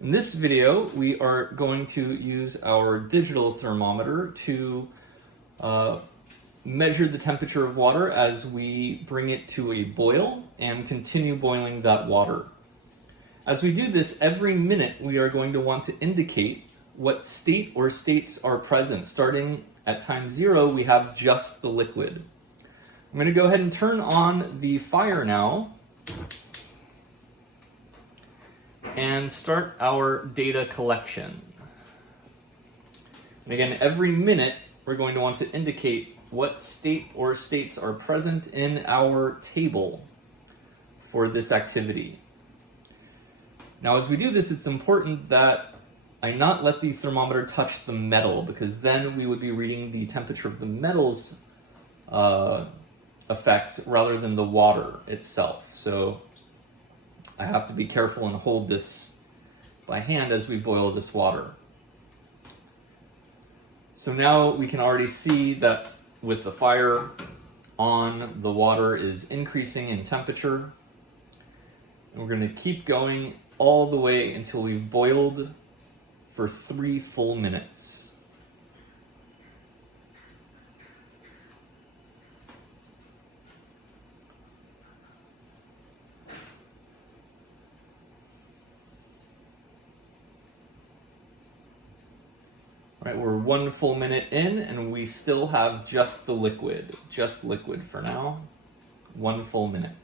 In this video, we are going to use our digital thermometer to measure the temperature of water as we bring it to a boil and continue boiling that water. As we do this, every minute we are going to want to indicate what state or states are present. Starting at time 0, we have just the liquid. I'm going to go ahead and turn on the fire now and start our data collection. And again, every minute we're going to want to indicate what state or states are present in our table for this activity. Now, as we do this, it's important that I not let the thermometer touch the metal, because then we would be reading the temperature of the metal's effects rather than the water itself. So I have to be careful and hold this by hand as we boil this water. So now we can already see that with the fire on, the water is increasing in temperature. And we're going to keep going all the way until we've boiled for 3 full minutes. All right, we're 1 full minute in and we still have just the liquid. Just liquid for now. 1 full minute.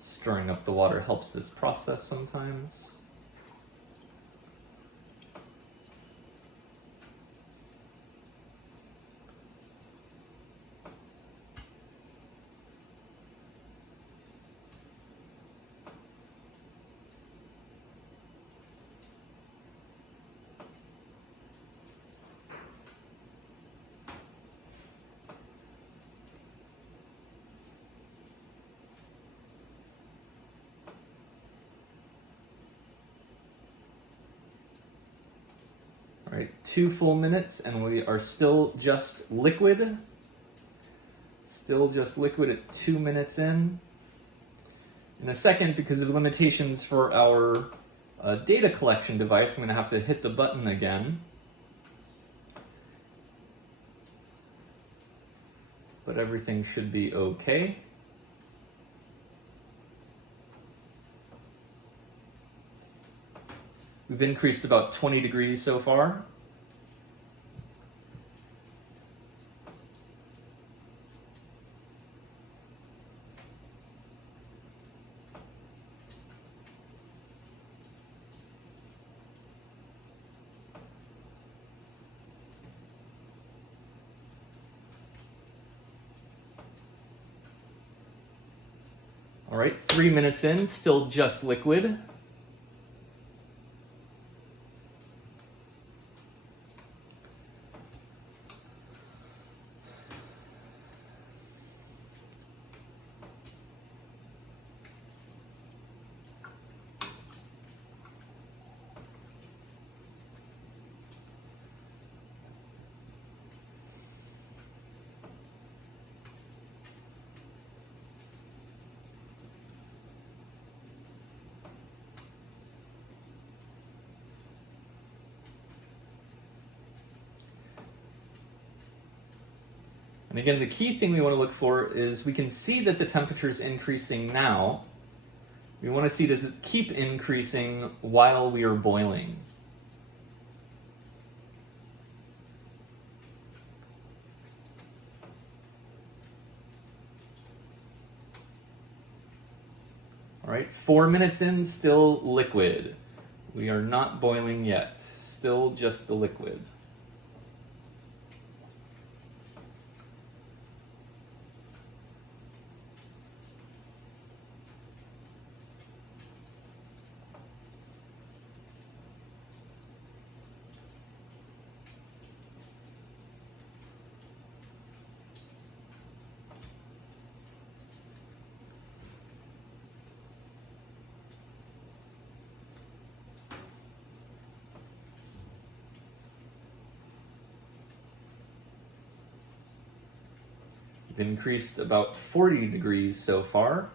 Stirring up the water helps this process sometimes. All right, 2 full minutes and we are still just liquid. Still just liquid at 2 minutes in. In a second, because of limitations for our data collection device, I'm going to have to hit the button again. But everything should be okay. We've increased about 20 degrees so far. All right, 3 minutes in, still just liquid. And again, the key thing we want to look for is we can see that the temperature is increasing now. We want to see, does it keep increasing while we are boiling? All right, 4 minutes in, still liquid. We are not boiling yet. Still just the liquid. We've increased about 40 degrees so far.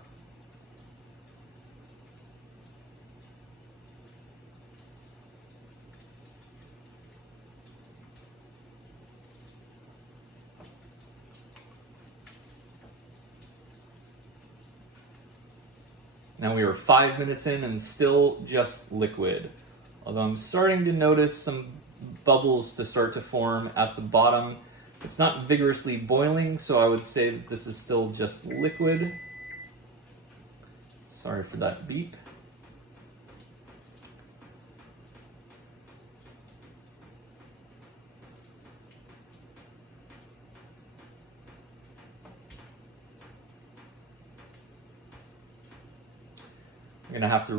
Now we are 5 minutes in and still just liquid. Although I'm starting to notice some bubbles to start to form at the bottom. It's not vigorously boiling, so I would say that this is still just liquid. Sorry for that beep. I'm gonna have to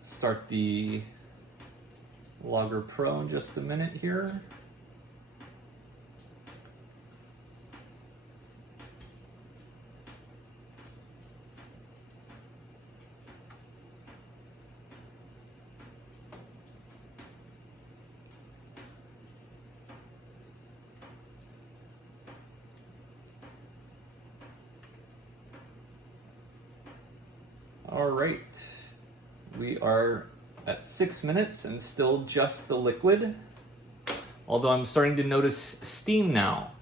restart the Logger Pro in just a minute here. All right, we are at 6 minutes and still just the liquid, although I'm starting to notice steam now.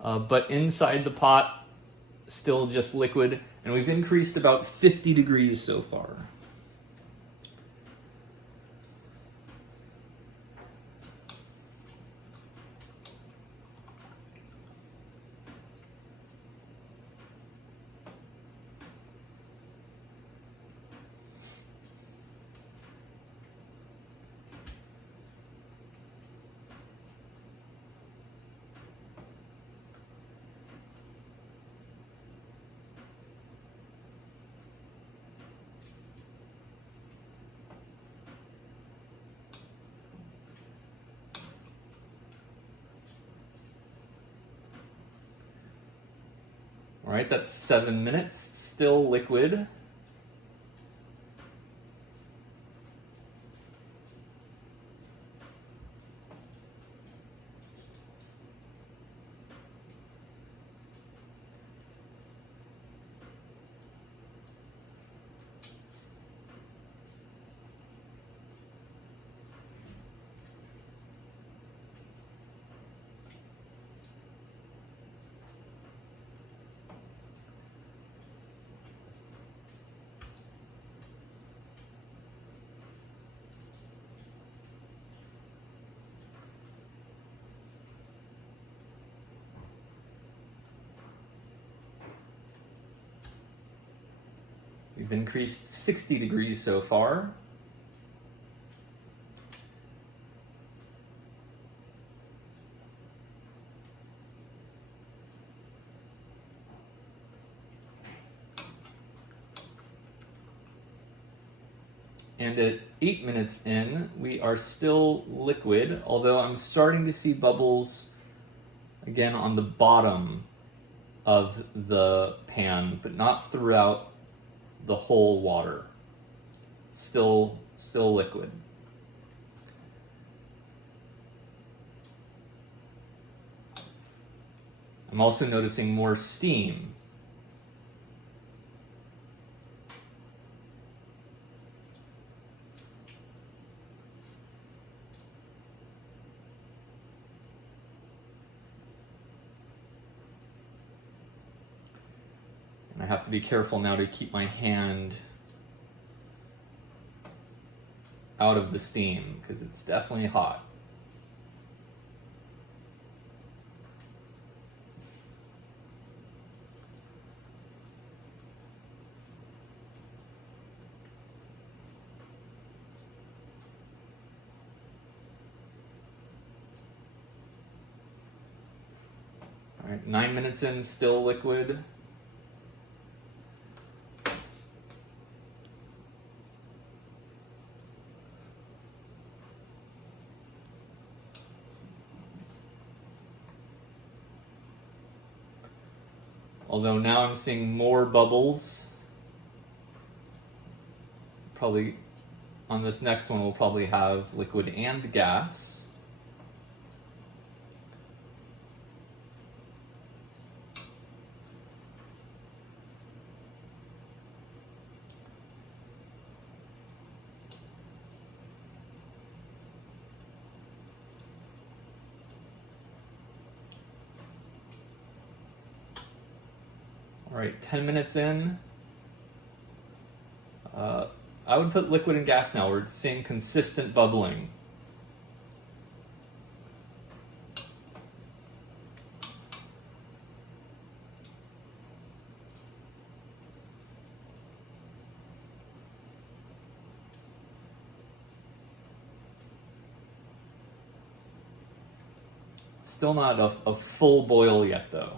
But inside the pot, still just liquid, and we've increased about 50 degrees so far. All right, that's 7 minutes, still liquid. We've increased 60 degrees so far. And at 8 minutes in, we are still liquid, although I'm starting to see bubbles again on the bottom of the pan, but not throughout the whole water. Still liquid. I'm also noticing more steam. I have to be careful now to keep my hand out of the steam because it's definitely hot. All right, 9 minutes in, still liquid. Although now I'm seeing more bubbles. Probably on this next one we'll probably have liquid and gas. right, 10 minutes in. I would put liquid and gas now. We're seeing consistent bubbling. Still not a full boil yet, though.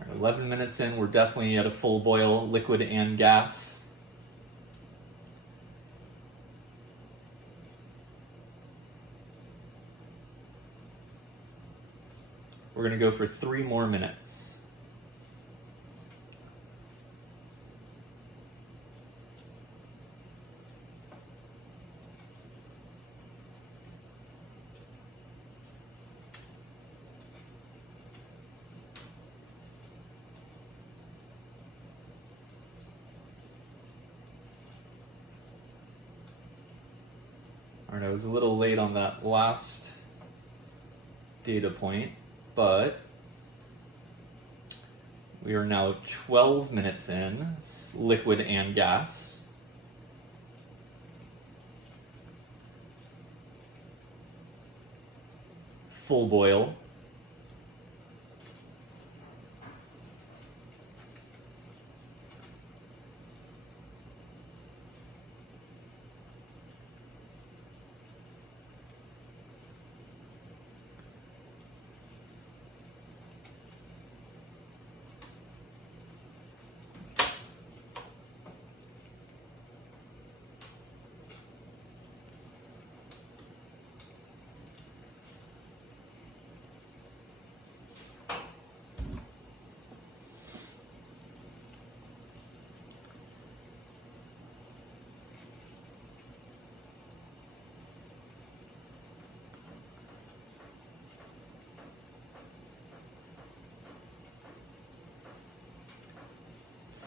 All right, 11 minutes in, we're definitely at a full boil, liquid and gas. We're going to go for 3 more minutes. All right, I was a little late on that last data point, but we are now 12 minutes in, liquid and gas. Full boil.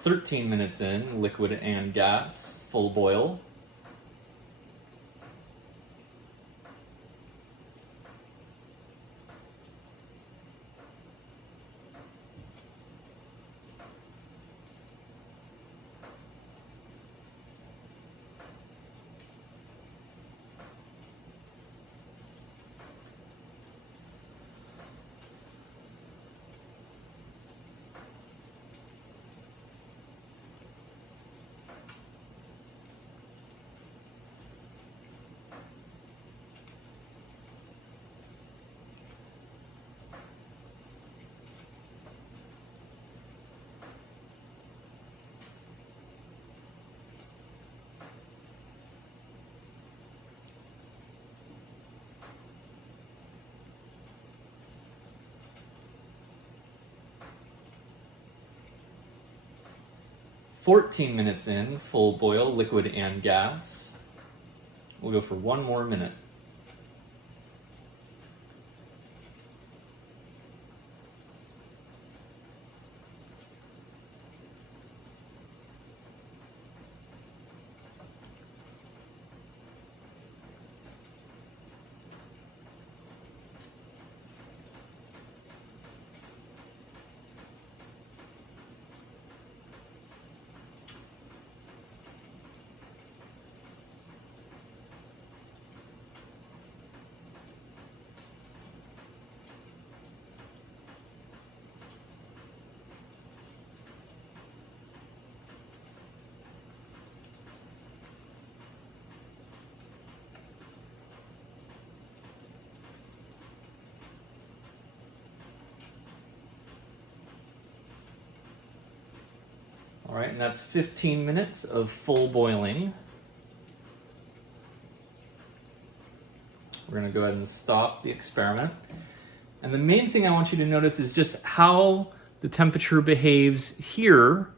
"13 minutes in, liquid and gas, full boil. "14 minutes in, full boil, liquid and gas. We'll go for 1 more minute. All right, and that's 15 minutes of full boiling. We're going to go ahead and stop the experiment. And the main thing I want you to notice is just how the temperature behaves here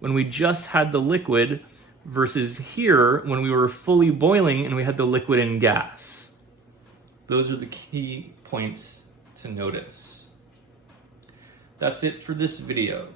when we just had the liquid versus here when we were fully boiling and we had the liquid and gas. Those are the key points to notice. That's it for this video.